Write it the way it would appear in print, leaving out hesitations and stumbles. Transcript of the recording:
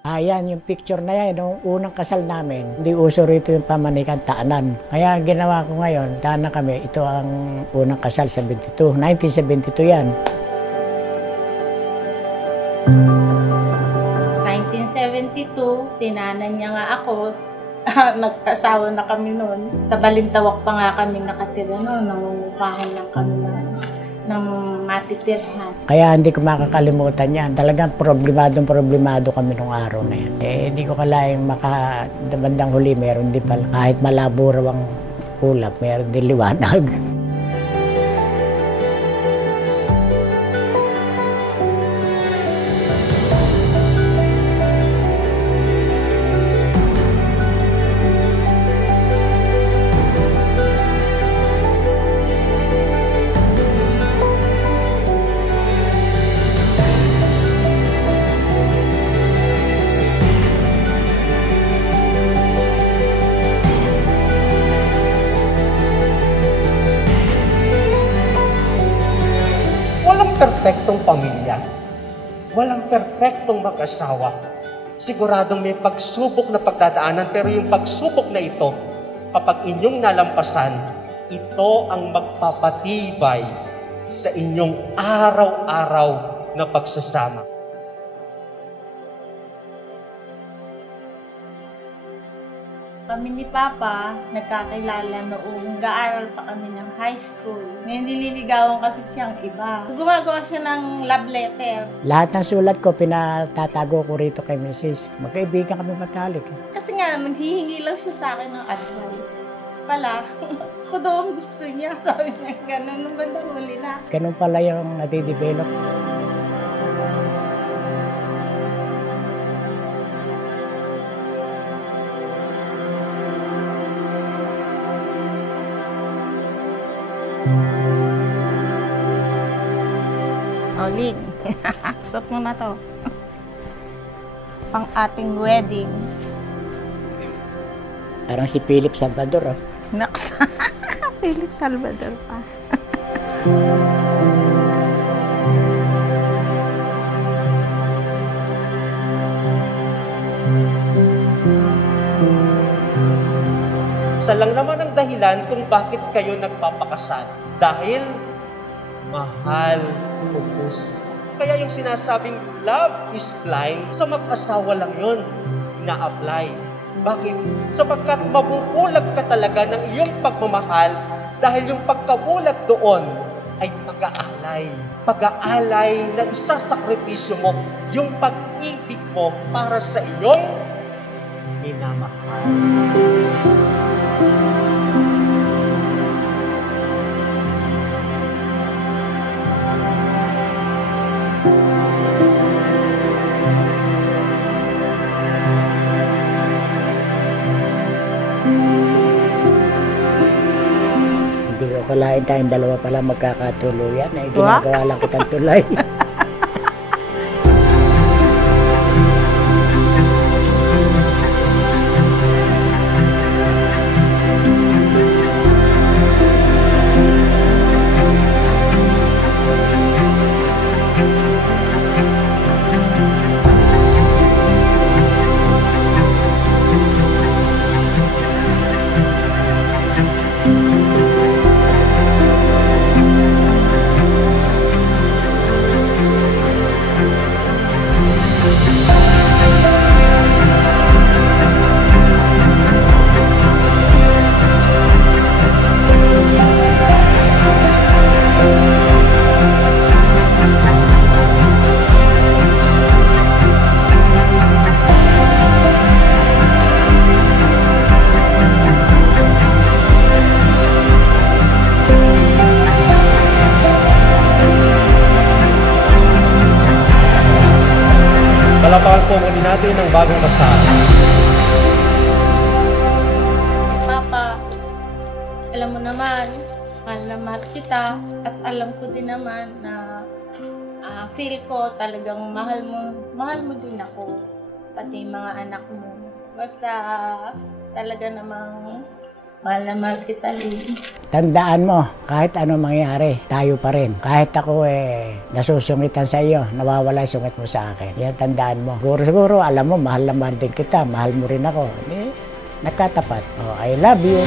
Ayan, yung picture na yan, nung unang kasal namin, hindi uso rito yung pamanikan taanan. Kaya ang ginawa ko ngayon, taanan kami, ito ang unang kasal, 72, 1972 yan. 1972, tinanan niya nga ako. Nagkasawa na kami noon. Sa Balintawak pa nga kami nakatira noon. Nangungupahan lang kami ng matitirhan. Kaya hindi ko makakalimutan yan. Talagang problemado kami nung araw na yan. Hindi ko kalaing bandang huli meron din pala. Kahit malabo raw ang ulap, meron din liwanag. Perpektong pamilya, walang perpektong mag-asawa. Siguradong may pagsubok na pagdadaanan, pero yung pagsubok na ito, kapag inyong nalampasan, ito ang magpapatibay sa inyong araw-araw na pagsasama. Kami ni Papa, nagkakilala noong nag-aaral pa kami ng high school. May nililigawan kasi siyang iba. Gumagawa siya ng love letter. Lahat ng sulat ko, pinatatago ko rito kay Mrs. Magkaibigan kami matalik. Kasi nga, naghihingi lang siya sa akin ng advice. Pala, ako daw ang gusto niya. Sabi niya, ganun naman na huli na. Ganun pala yung nadidevelop. Lin, suot mo na to. Pang ating wedding. Parang si Philip Salvador. Naks. Philip Salvador pa. Isa lang naman ang dahilan kung bakit kayo nagpapakasal. Dahil mahal o puso. Kaya yung sinasabing love is blind, sa mag-asawa lang yun na-apply. Bakit? Sapagkat mabubulag ka talaga ng iyong pagmamahal dahil yung pagkabulag doon ay pag-aalay. Pag-aalay na isasakripisyo mo yung pag-ibig mo para sa iyong minamahal. Hindi ko kalain tayong dalawa pala magkakatuluyan. Ginagawa lang kitang tulay. Palapakan po muli natin ang bagong kasal. Papa, alam mo naman, mahal na mahal kita at alam ko din naman na feel ko talagang mahal mo din ako, pati mga anak mo. Basta talaga namang Mahal na mahal kita, Lily. Tandaan mo, kahit ano mangyari, tayo pa rin. Kahit ako nasusungitan sa iyo, nawawala yung sungit mo sa akin. Yan, tandaan mo. Siguro, alam mo, mahal na mahal din kita. Mahal mo rin ako. Nagkatapat. Oh, I love you.